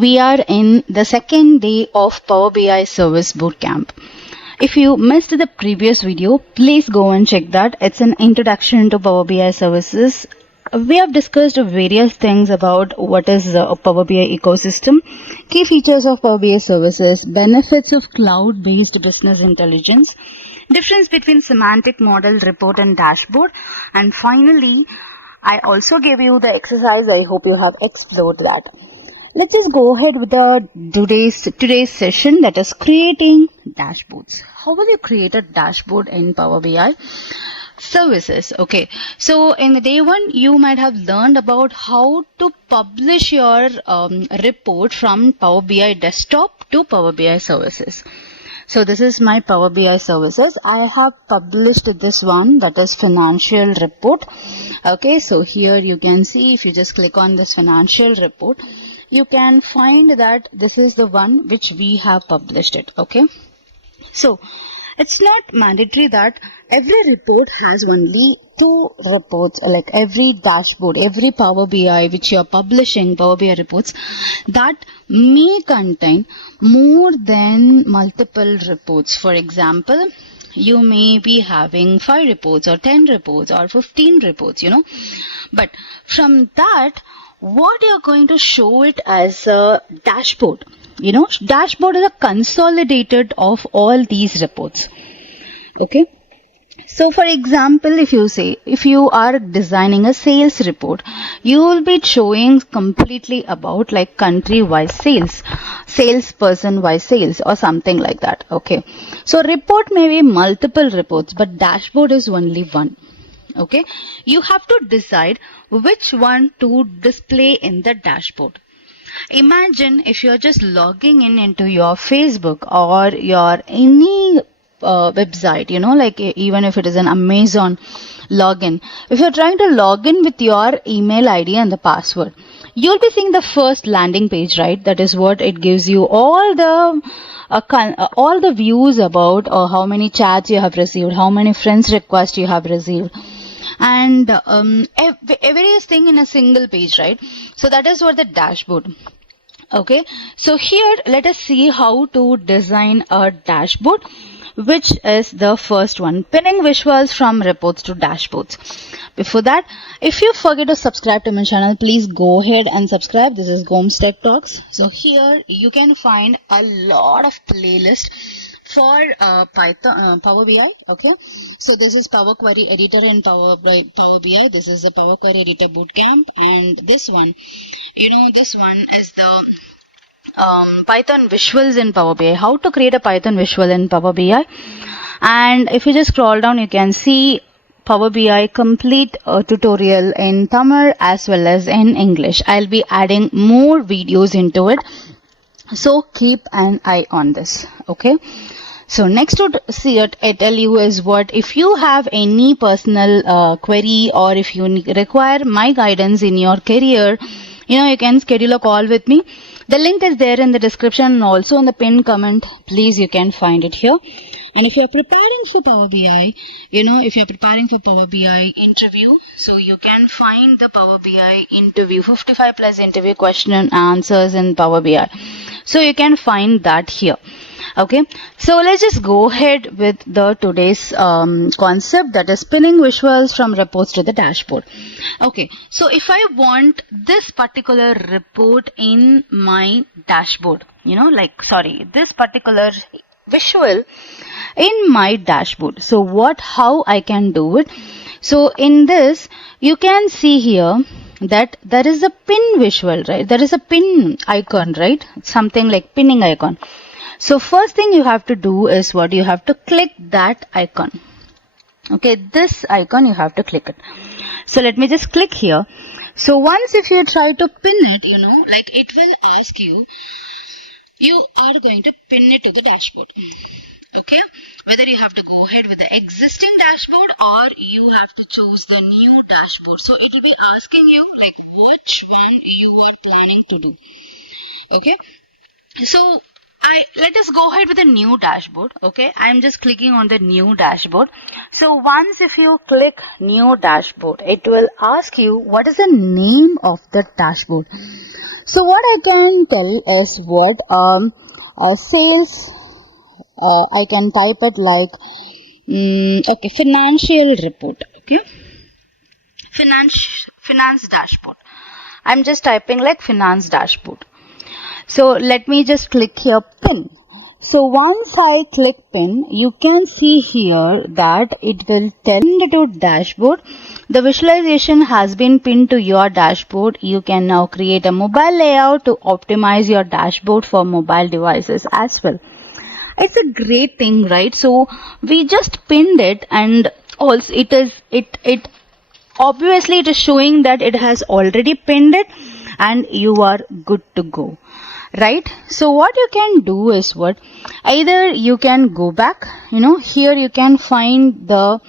we are in the second day of Power BI Service Bootcamp. If you missed the previous video, please go and check that. It's an introduction to Power BI services. We have discussed various things about what is a Power BI ecosystem, key features of Power BI services, benefits of cloud-based business intelligence, difference between semantic model, report and dashboard, and finally, I also gave you the exercise. I hope you have explored that. Let's just go ahead with the today's session, that is creating dashboards. How will you create a dashboard in Power BI services? Okay, so in the day one, you might have learned about how to publish your report from Power BI desktop to Power BI services. So this is my Power BI services. I have published this one, that is financial report. Okay, so here you can see, if you just click on this financial report, you can find that this is the one which we have published it. Okay, so it's not mandatory that every report has only two reports, like every dashboard, every Power BI which you are publishing, Power BI reports, that may contain more than multiple reports. For example, you may be having 5 reports or 10 reports or 15 reports, but from that, what you're going to show it as a dashboard. Dashboard is a consolidated of all these reports. Okay. So for example, if you are designing a sales report, you will be showing completely about like country-wise sales, salesperson-wise sales or something like that. Okay. So report may be multiple reports, but dashboard is only one. Okay, you have to decide which one to display in the dashboard. Imagine if you're just logging into your Facebook or your any website, like even if it is an Amazon login, if you're trying to log in with your email ID and the password, you'll be seeing the first landing page, right? That is what it gives you all the views about how many chats you have received, how many friends requests you have received, and various thing in a single page, right? So that is what the dashboard. Okay, so here let us see how to design a dashboard, which is the first one, pinning visuals from reports to dashboards. Before that, if you forget to subscribe to my channel, please go ahead and subscribe. This is Goms Tech Talks. So here you can find a lot of playlists for Power BI. Okay, so this is Power Query Editor in Power BI. This is the Power Query Editor Bootcamp, and this one, this one is the Python visuals in Power BI. How to create a Python visual in Power BI. And if you just scroll down, you can see Power BI complete tutorial in Tamil as well as in English. I'll be adding more videos into it, so keep an eye on this. Okay, so next to see it, I tell you is what, if you have any personal query, or if you require my guidance in your career, you can schedule a call with me. The link is there in the description and also in the pinned comment. Please, you can find it here. And if you're preparing for Power BI, if you're preparing for Power BI interview, so you can find the Power BI interview, 55 plus interview question and answers in Power BI. So you can find that here. Okay, so let's just go ahead with the today's concept, that is pinning visuals from reports to the dashboard. Okay, so if I want this particular report in my dashboard, this particular visual in my dashboard, so how I can do it? So in this, you can see here that there is a pin visual, right? There is a pin icon, right? Something like pinning icon. So first thing you have to do is what? You have to click that icon. Okay, this icon you have to click it. So let me just click here. So once if you try to pin it, it will ask you, you are going to pin it to the dashboard. Okay, whether you have to go ahead with the existing dashboard or you have to choose the new dashboard. So it will be asking you which one you are planning to do. Okay, so Let us go ahead with a new dashboard. Okay, I'm just clicking on the new dashboard. So once if you click new dashboard, it will ask you what is the name of the dashboard. So what I can tell is what sales. I can type it like okay, financial report. Okay, finance dashboard. I'm just typing like finance dashboard. So let me just click here pin. So once I click pin, you can see here that it will tell to dashboard. The visualization has been pinned to your dashboard. You can now create a mobile layout to optimize your dashboard for mobile devices as well. It's a great thing, right? So we just pinned it, and also it obviously it is showing that it has already pinned it and you are good to go. Right? So what you can do is what? Either you can go back, here you can find the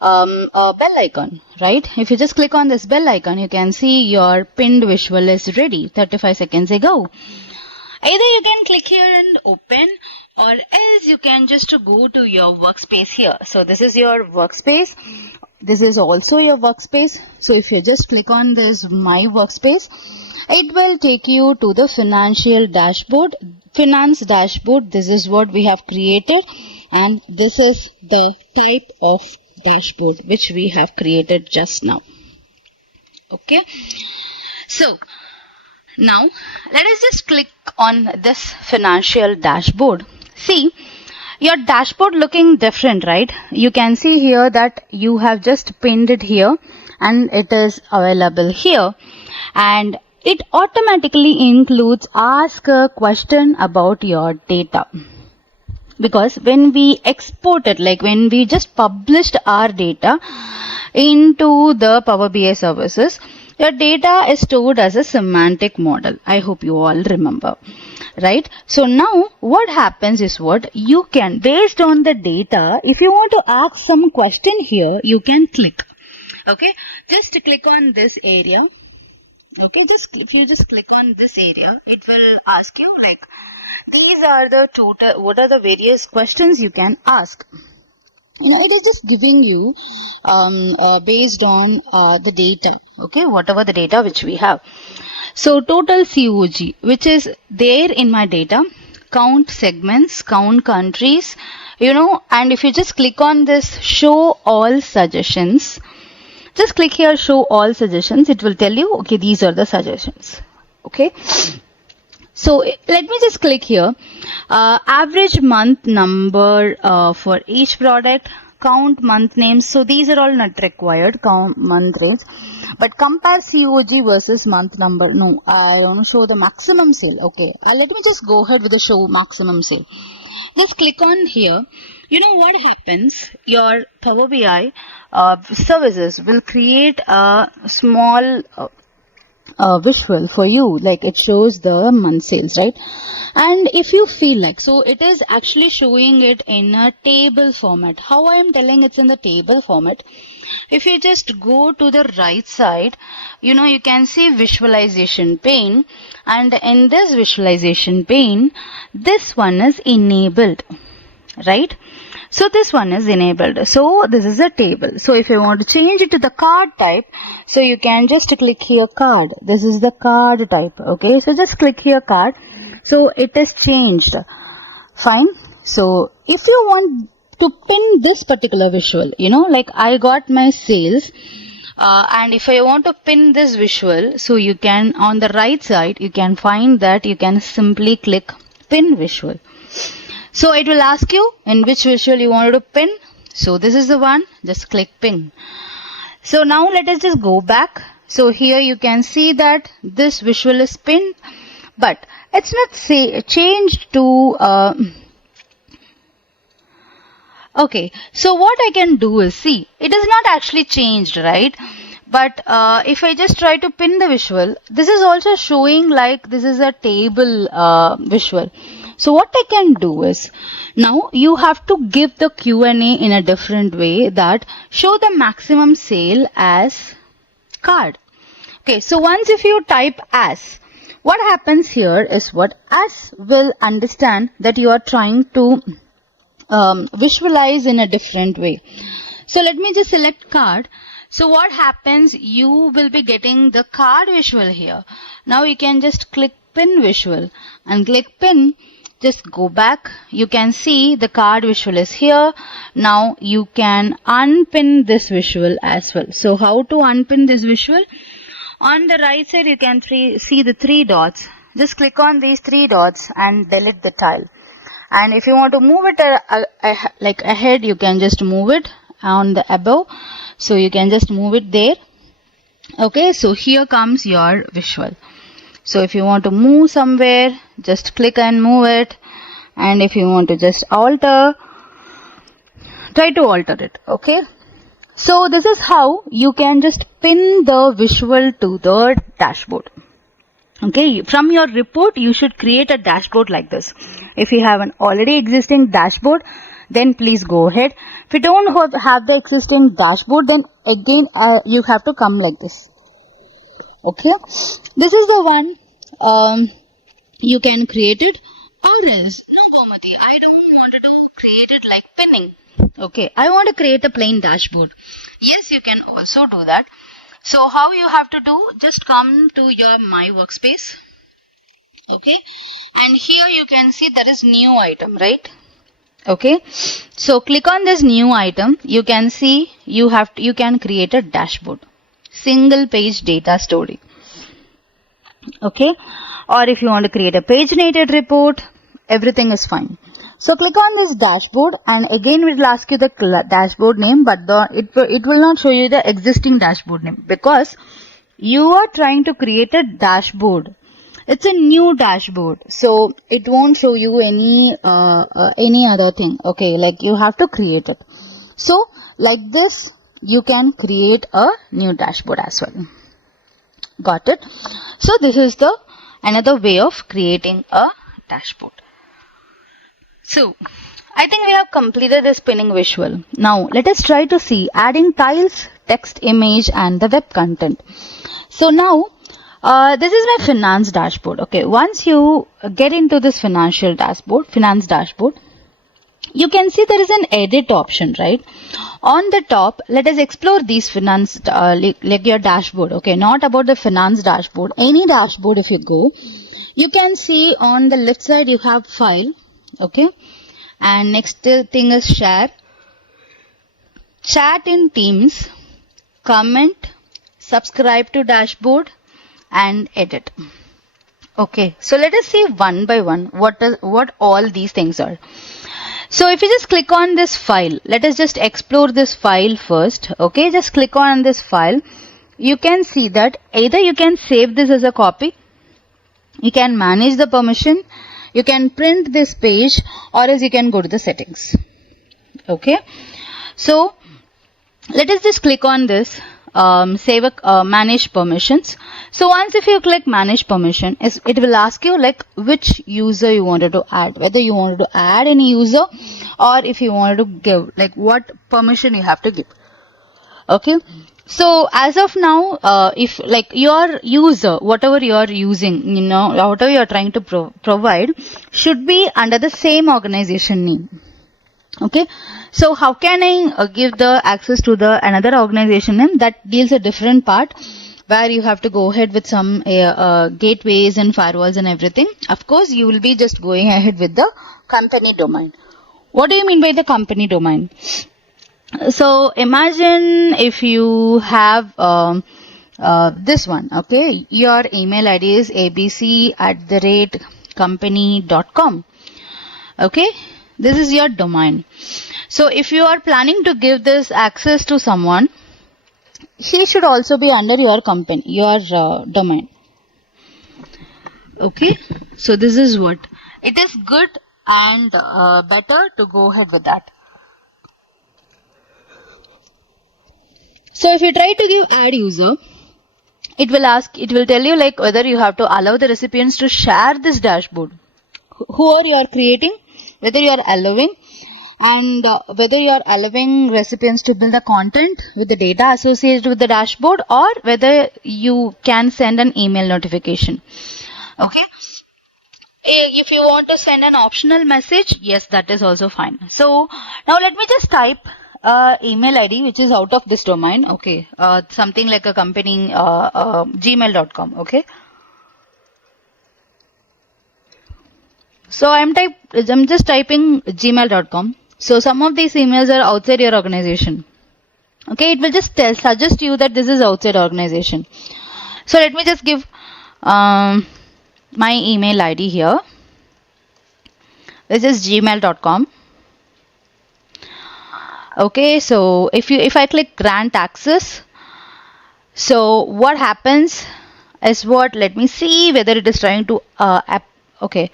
bell icon, right? If you just click on this bell icon, you can see your pinned visual is ready 35 seconds ago. Either you can click here and open, or else you can just go to your workspace here. So this is your workspace. This is also your workspace. So if you just click on this my workspace, it will take you to the finance dashboard. This is what we have created, and this is the type of dashboard which we have created just now. Okay, so now let us just click on this financial dashboard. See, your dashboard looking different, right? You can see here that you have just pinned it here and it is available here, and it automatically includes ask a question about your data. Because when we export it, like when we just published our data into the Power BI services, your data is stored as a semantic model. I hope you all remember, right? So now what happens is what you can, based on the data, if you want to ask some question here, you can click. Okay, just click on this area. Okay, if you just click on this area, it will ask you like these are the total, what are the various questions you can ask. It is just giving you based on the data, okay, whatever the data which we have. So total COG, which is there in my data, count segments, count countries, and if you just click on this show all suggestions, just click here show all suggestions, it will tell you, okay, these are the suggestions. Okay, so let me just click here, average month number for each product, count month names. So these are all not required, count month rates, but compare COG versus month number. No, I want to show the maximum sale. Okay, let me just go ahead with the show maximum sale. Just click on here. What happens? Your Power BI services will create a small visual for you, like it shows the month sales, right? And if you feel like, so it is actually showing it in a table format. How I am telling it's in the table format? If you just go to the right side, you can see visualization pane, and in this visualization pane, this one is enabled, right? So this one is enabled. So this is a table. So if you want to change it to the card type, so you can just click here card. This is the card type. Okay, so just click here card. So it is changed. Fine. So if you want to pin this particular visual, like I got my sales, and if I want to pin this visual, so you can, on the right side, you can find that you can simply click pin visual. So it will ask you in which visual you wanted to pin. So this is the one, just click pin. So now let us just go back. So here you can see that this visual is pinned, but it's not changed to okay, so what I can do is, see, it is not actually changed, right? But if I just try to pin the visual, this is also showing like this is a table visual. So what I can do is, now you have to give the Q&A in a different way, that show the maximum sale as card. Okay, so once if you type as, What happens here is what us will understand that you are trying to visualize in a different way. So let me just select card. So what happens, you will be getting the card visual here. Now you can just click pin visual and click pin. Just go back. You can see the card visual is here. Now you can unpin this visual as well. So how to unpin this visual? On the right side you can see the 3 dots. Just click on these 3 dots and delete the tile. And if you want to move it like ahead, you can just move it on the above. So you can just move it there. Okay, so here comes your visual. So if you want to move somewhere, just click and move it. And if you want to just alter, try to alter it. Okay. So this is how you can just pin the visual to the dashboard. Okay. From your report, you should create a dashboard like this. If you have an already existing dashboard, then please go ahead. If you don't have the existing dashboard, then again you have to come like this. Okay, this is the one you can create it, or else no, Gomati, I don't want to create it like pinning. Okay, I want to create a plain dashboard. Yes, you can also do that. So how you have to do, just come to your my workspace. Okay, and here you can see there is new item, right? Okay, so click on this new item. You can see you can create a dashboard, single page data story. Okay, or if you want to create a paginated report, everything is fine. So click on this dashboard, and again it will ask you the dashboard name, but it will not show you the existing dashboard name because you are trying to create a dashboard. It's a new dashboard, so it won't show you any other thing. Okay, like you have to create it. So like this, you can create a new dashboard as well. Got it? So this is the another way of creating a dashboard. So I think we have completed this pinning visual. Now let us try to see adding tiles, text, image, and the web content. So now this is my finance dashboard. Okay, once you get into this finance dashboard, you can see there is an edit option, right? On the top, let us explore these finance, like your dashboard. Okay, not about the finance dashboard. Any dashboard, if you go, you can see on the left side you have file. Okay, and next thing is share, chat in Teams, comment, subscribe to dashboard, and edit. Okay, so let us see one by one what all these things are. So if you just click on this file, let us just explore this file first. Okay, just click on this file. You can see that either you can save this as a copy, you can manage the permission, you can print this page, or else you can go to the settings. Okay, so let us just click on this manage permissions. So once if you click manage permission, it will ask you like which user you wanted to add, whether you wanted to add any user or if you wanted to give like what permission you have to give. Okay, so as of now, if like your user, whatever you are using, whatever you are trying to provide should be under the same organization name. Okay, so how can I give the access to the another organization name? That deals a different part where you have to go ahead with some gateways and firewalls and everything. Of course, you will be just going ahead with the company domain. What do you mean by the company domain? So imagine if you have this one. Okay, your email ID is abc@company.com. Okay, this is your domain. So if you are planning to give this access to someone, he should also be under your company, your domain. Okay, so this is what it is. Good and better to go ahead with that. So if you try to give add user, it will tell you like whether you have to allow the recipients to share this dashboard, who are you are creating, whether you are allowing, and whether you are allowing recipients to build the content with the data associated with the dashboard, or whether you can send an email notification. Okay. If you want to send an optional message, yes, that is also fine. So now let me just type email ID which is out of this domain. Okay, something like a company gmail.com. Okay. So I'm just typing gmail.com. So some of these emails are outside your organization. Okay, it will just suggest you that this is outside organization. So let me just give my email ID here. This is gmail.com. Okay, so if I click grant access, so what happens is what, let me see whether it is trying to okay.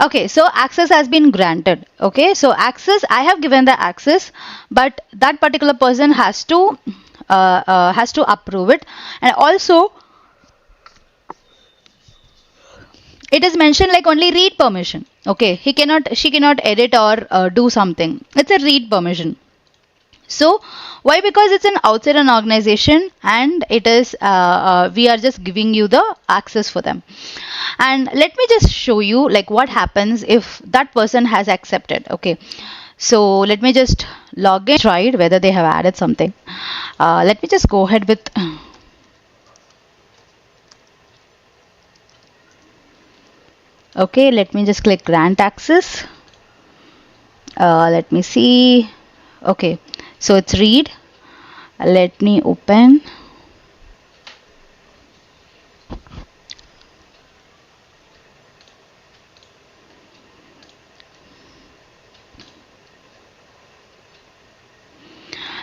Okay, so access has been granted. Okay, so access, I have given the access, but that particular person has to approve it. And also it is mentioned like only read permission. Okay, she cannot edit or do something. It's a read permission. So why? Because it's an outside an organization, and it is we are just giving you the access for them. And let me just show you like what happens if that person has accepted. Okay, so let me just log in, try it whether they have added something. Let me just go ahead with okay, let me just click grant access. Let me see. Okay, so it's read. Let me open.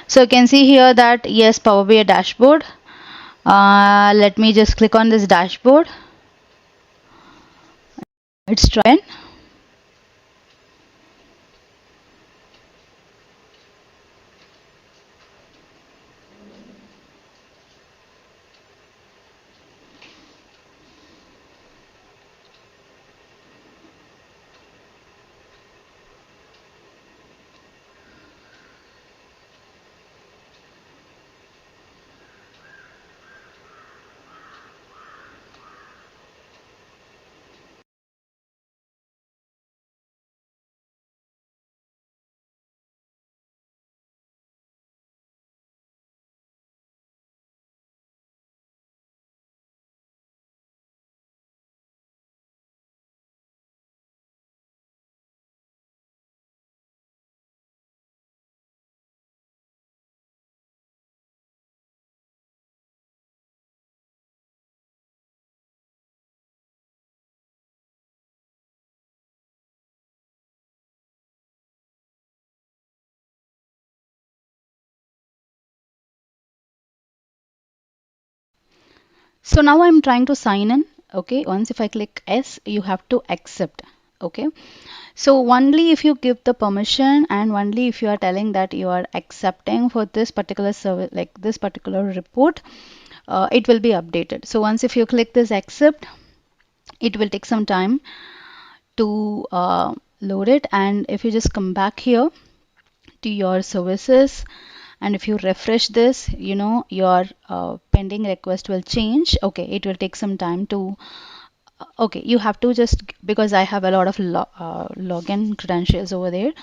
So you can see here that yes, Power BI dashboard. Let me just click on this dashboard. It's trying. So now I'm trying to sign in. Okay, once if I click S, you have to accept. Okay, so only if you give the permission, and only if you are telling that you are accepting for this particular service, like this particular report, it will be updated. So once if you click this accept, it will take some time to load it. And if you just come back here to your services, and if you refresh this, you know, your pending request will change. Okay, it will take some time to okay, you have to just, because I have a lot of login credentials over there.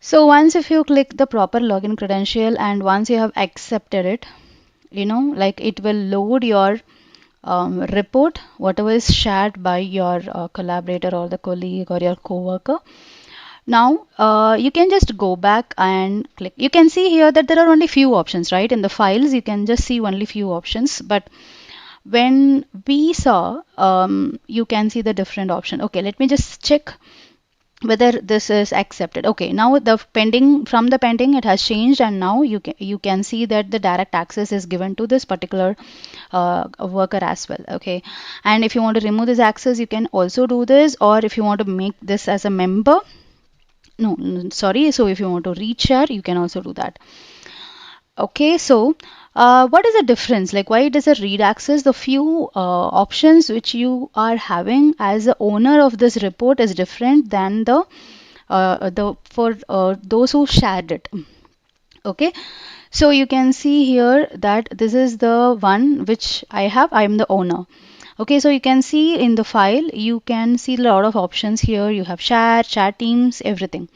So once if you click the proper login credential, and once you have accepted it, you know, like it will load your report, whatever is shared by your collaborator or the colleague or your coworker. Now you can just go back and click. You can see here that there are only few options, right? In the files, you can just see only few options. But when we saw, you can see the different option. Okay, let me just check whether this is accepted. Okay, now the pending, from the pending it has changed, and now you can see that the direct access is given to this particular worker as well. Okay, and if you want to remove this access, you can also do this, or if you want to make this as a member, no, sorry, so if you want to reshare, you can also do that. Okay, so what is the difference? Like, why it is a read access? The few options which you are having as the owner of this report is different than the for those who shared it. Okay, so you can see here that this is the one which I have. I am the owner. Okay, so you can see in the file, you can see a lot of options here. You have share, chat teams, everything.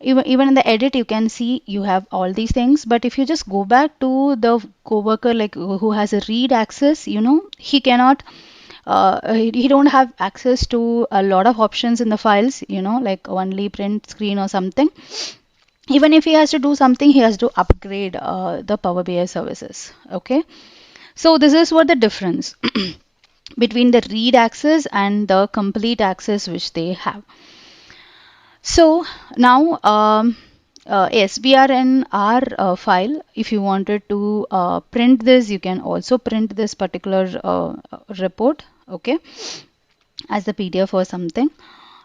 Even in the edit, you can see you have all these things. But if you just go back to the coworker, like who has a read access, he cannot, he don't have access to a lot of options in the files, like only print screen or something. Even if he has to do something, he has to upgrade the Power BI services. Okay, so this is what the difference between the read access and the complete access which they have. So now, yes, we are in our file. If you wanted to print this, you can also print this particular report, okay, as the PDF or something.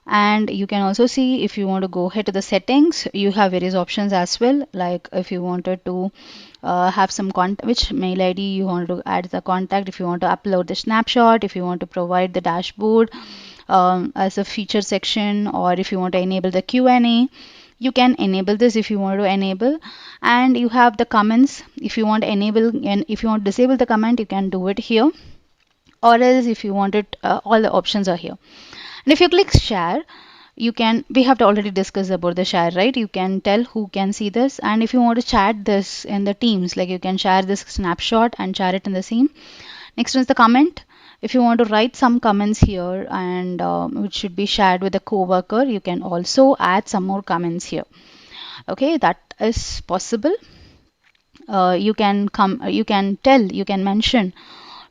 And you can also see, if you want to go ahead to the settings, you have various options as well. Like if you wanted to have some contact, which mail ID you want to add the contact, if you want to upload the snapshot, if you want to provide the dashboard as a feature section, or if you want to enable the Q&A, you can enable this if you want to enable. And you have the comments. If you want to enable, and if you want to disable the comment, you can do it here. Or else if you want it, all the options are here. And if you click share, we have to already discuss about the share, right? You can tell who can see this. And if you want to chat this in the teams, like you can share this snapshot and share it in the same. Next one is the comment. If you want to write some comments here, and which should be shared with a coworker, you can also add some more comments here. Okay, that is possible. You can mention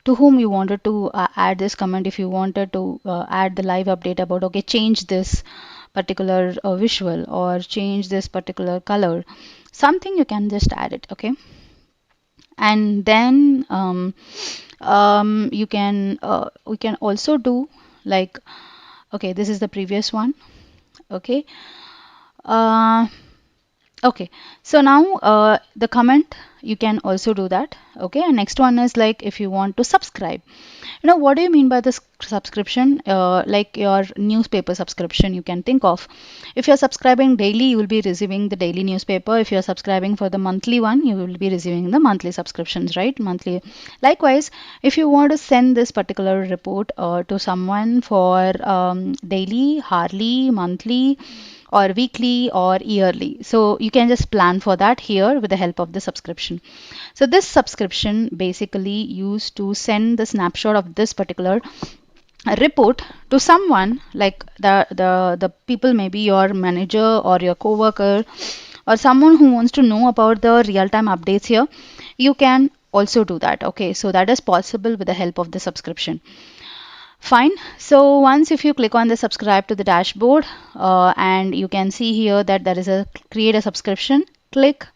to whom you wanted to add this comment. If you wanted to add the live update about, okay, change this particular visual, or change this particular color, something, you can just add it. Okay, and then we can also do, like, okay, this is the previous one. Okay, okay, so now the comment, you can also do that. Okay, and next one is, like, if you want to subscribe, what do you mean by this subscription? Like your newspaper subscription, you can think of. If you're subscribing daily, you will be receiving the daily newspaper. If you're subscribing for the monthly one, you will be receiving the monthly subscriptions, right? Monthly. Likewise, if you want to send this particular report to someone for daily, hourly, monthly, or weekly, or yearly, so you can just plan for that here with the help of the subscription. So this subscription basically used to send the snapshot of this particular report to someone, like the people, maybe your manager or your coworker, or someone who wants to know about the real-time updates here. You can also do that. Okay, so that is possible with the help of the subscription. Fine. So once, if you click on the subscribe to the dashboard, and you can see here that there is a create a subscription, click.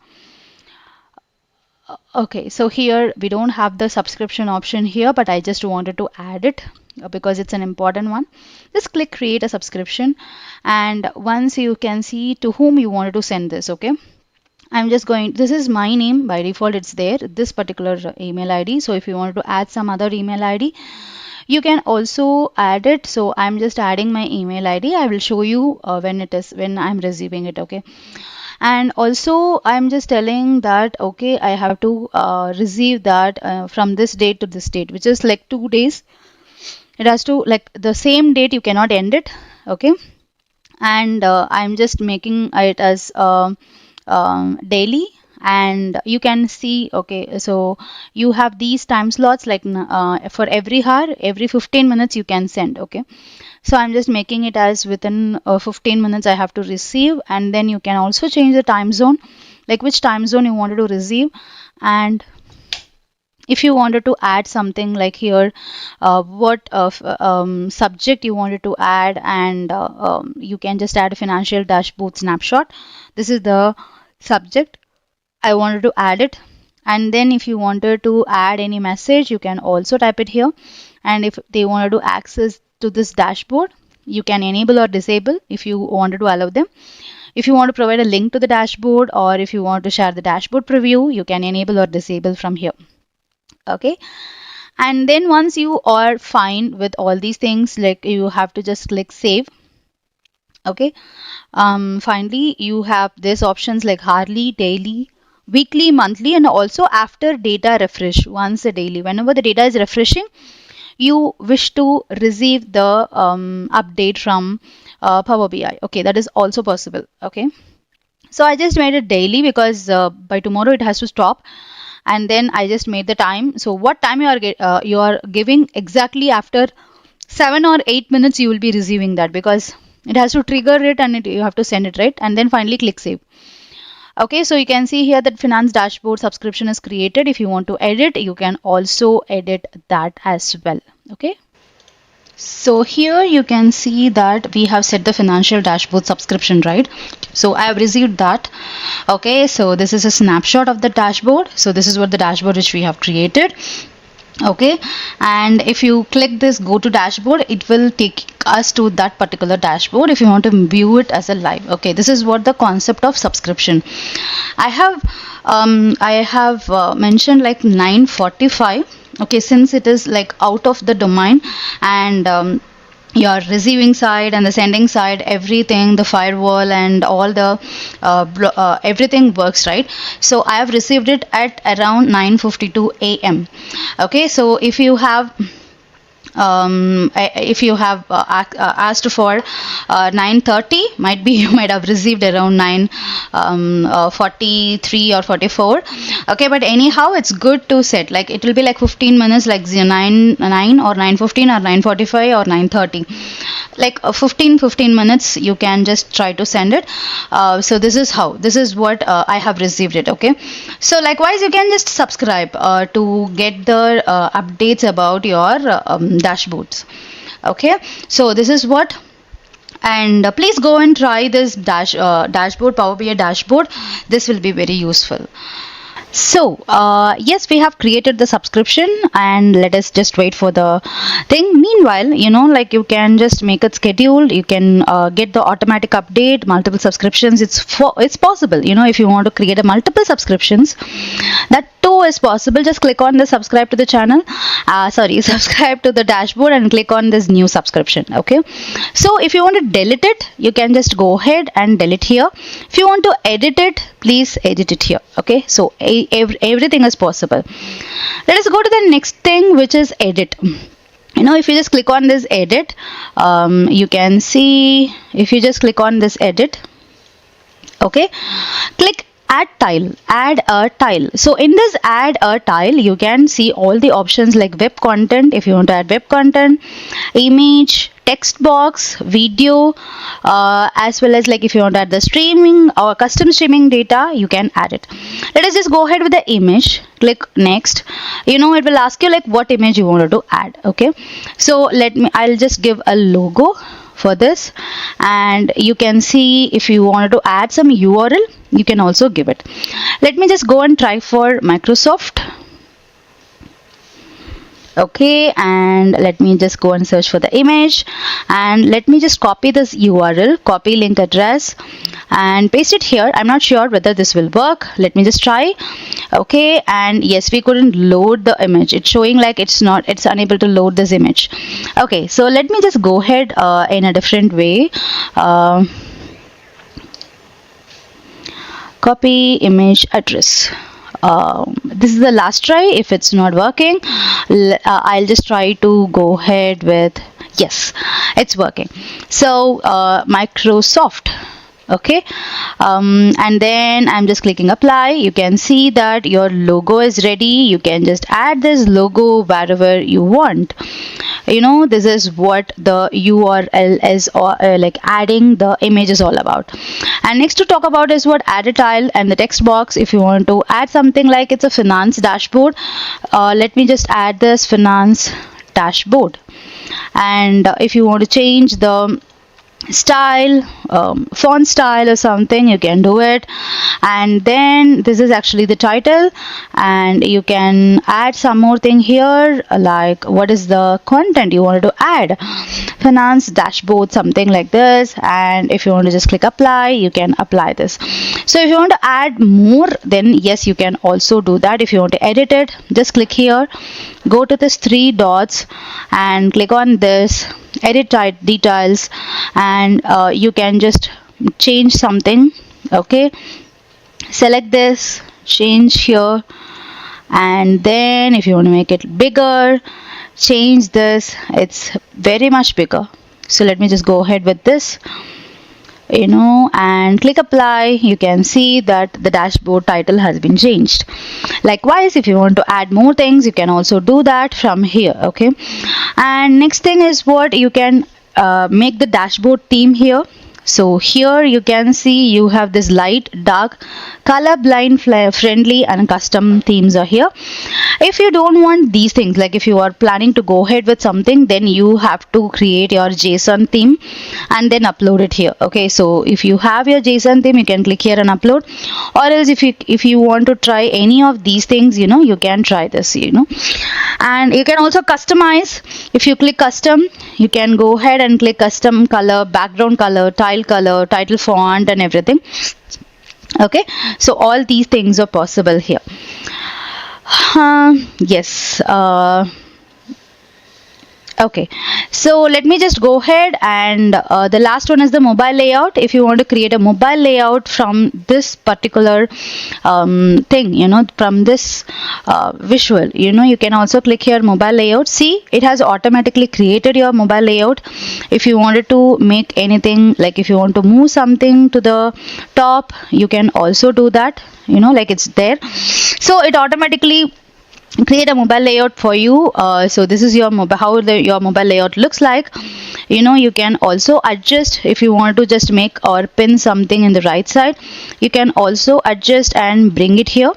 Okay, so here we don't have the subscription option here, but I just wanted to add it because it's an important one. Just click create a subscription, and once you can see to whom you wanted to send this. Okay, I'm just going, this is my name, by default it's there, this particular email ID. So if you wanted to add some other email ID, you can also add it. So I'm just adding my email ID. I will show you when I'm receiving it. Okay, and also I'm just telling that, okay, I have to receive that from this date to this date, which is like 2 days. It has to, like, the same date, you cannot end it. Okay, and I'm just making it as daily. And you can see, okay, so you have these time slots, like for every hour, every 15 minutes you can send. Okay, so I'm just making it as within 15 minutes I have to receive. And then you can also change the time zone, like which time zone you wanted to receive. And if you wanted to add something, like here, what subject you wanted to add, and you can just add a financial dashboard snapshot. This is the subject I wanted to add it. And then if you wanted to add any message, you can also type it here. And if they wanted to access to this dashboard, you can enable or disable if you wanted to allow them. If you want to provide a link to the dashboard, or if you want to share the dashboard preview, you can enable or disable from here. Okay, and then once you are fine with all these things, like, you have to just click save. Okay, finally you have these options like hourly, daily, weekly, monthly, and also after data refresh. Once a daily, whenever the data is refreshing, you wish to receive the update from Power BI. Okay, that is also possible. Okay, so I just made it daily because by tomorrow it has to stop, and then I just made the time. So what time you are giving exactly after 7 or 8 minutes you will be receiving that, because it has to trigger it and you have to send it, right? And then finally click save. Okay, so you can see here that finance dashboard subscription is created. If you want to edit, you can also edit that as well. Okay, so here you can see that we have set the financial dashboard subscription, right? So I have received that. Okay, so this is a snapshot of the dashboard. So this is what the dashboard which we have created. Okay, and if you click this go to dashboard, it will take us to that particular dashboard if you want to view it as a live. Okay, this is what the concept of subscription. I have mentioned like 9:45. Okay, since it is like out of the domain, and your receiving side and the sending side, everything, the firewall and all the everything works, right? So I have received it at around 9:52 a.m. Okay, so if you have asked for 9:30, might be you might have received around 9:43 or 44. Okay, but anyhow it's good to set, like it will be like 15 minutes, like 9 or 9:15 or 9:45 or 9:30, like 15 minutes you can just try to send it. So this is what I have received it. Okay, so likewise you can just subscribe to get the updates about your dashboards. Okay, so this is what, and please go and try this dashboard, Power BI dashboard. This will be very useful. So yes, we have created the subscription, and let us just wait for the thing. Meanwhile, like you can just make it scheduled. You can get the automatic update, multiple subscriptions. It's possible. If you want to create a multiple subscriptions, that too is possible. Just click on the subscribe to the channel. Subscribe to the dashboard and click on this new subscription. Okay. So if you want to delete it, you can just go ahead and delete here. If you want to edit it, please edit it here. Okay. So everything is possible. Let us go to the next thing, which is edit. If you just click on this edit, you can see, if you just click on this edit, okay, click add a tile. So in this add a tile, you can see all the options like web content, if you want to add web content, image, text box, video, as well as like if you want to add the streaming or custom streaming data, you can add it. Let us just go ahead with the image. Click next. It will ask you like what image you wanted to add. Okay, so I'll just give a logo for this, and you can see if you wanted to add some URL, you can also give it. Let me just go and try for Microsoft. Okay, and let me just go and search for the image, and let me just copy this URL, copy link address, and paste it here. I'm not sure whether this will work. Let me just try. Okay, and yes, we couldn't load the image. It's showing like it's unable to load this image. Okay, so let me just go ahead in a different way. Copy image address. This is the last try. If it's not working, I'll just try to go ahead with, yes, it's working. So Microsoft. Okay, and then I'm just clicking apply. You can see that your logo is ready. You can just add this logo wherever you want. This is what the URL is, or like adding the image is all about. And next to talk about is what add a tile and the text box. If you want to add something like it's a finance dashboard, let me just add this finance dashboard. And if you want to change the style, font style or something, you can do it. And then this is actually the title, and you can add some more thing here, like what is the content you wanted to add, finance dashboard, something like this. And if you want to just click apply, you can apply this. So if you want to add more, then yes, you can also do that. If you want to edit it, just click here, go to this 3 dots and click on this edit details, and you can just change something. Okay, select this, change here, And then if you want to make it bigger, change this, it's very much bigger. So let me just go ahead with this, and click apply. You can see that the dashboard title has been changed. Likewise, if you want to add more things, you can also do that from here. Okay, and next thing is what you can make the dashboard theme here. So here you can see you have this light, dark, color blind, friendly and custom themes are here. If you don't want these things, like if you are planning to go ahead with something, then you have to create your JSON theme and then upload it here. Okay, so if you have your JSON theme, you can click here and upload, or else if you want to try any of these things, you can try this, and you can also customize. If you click custom, you can go ahead and click custom color, background color, color, title font and everything. Okay, so all these things are possible here. Yes. Okay, so let me just go ahead, and the last one is the mobile layout. If you want to create a mobile layout from this particular thing, from this visual, you can also click here mobile layout. See, it has automatically created your mobile layout. If you wanted to make anything, like if you want to move something to the top, you can also do that, like it's there. So it automatically create a mobile layout for you. So this is your your mobile layout looks like. You can also adjust. If you want to just make or pin something in the right side, you can also adjust and bring it here.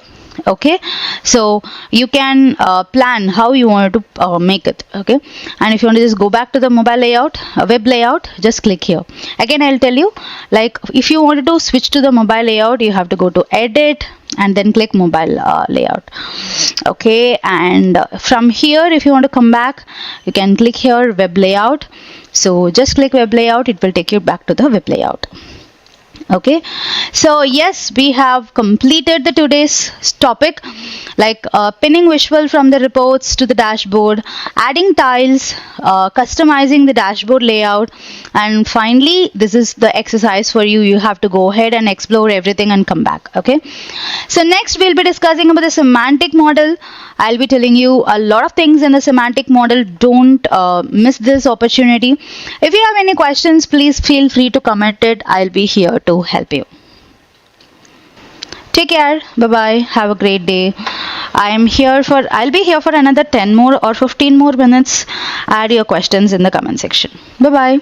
Okay, so you can plan how you want to make it. Okay, and if you want to just go back to the mobile layout, web layout, just click here. Again, I'll tell you, like if you wanted to switch to the mobile layout, you have to go to edit and then click mobile layout. Okay, and from here, if you want to come back, you can click here web layout. So just click web layout, it will take you back to the web layout. Okay, so yes, we have completed the today's topic, like pinning visual from the reports to the dashboard, adding tiles, customizing the dashboard layout, and finally this is the exercise for you. You have to go ahead and explore everything and come back. Okay, so next we'll be discussing about the semantic model. I'll be telling you a lot of things in the semantic model. Don't miss this opportunity. If you have any questions, please feel free to comment it. I'll be here to help you. Take care. Bye bye. Have a great day. I'll be here for another 10 more or 15 more minutes. Add your questions in the comment section. Bye bye.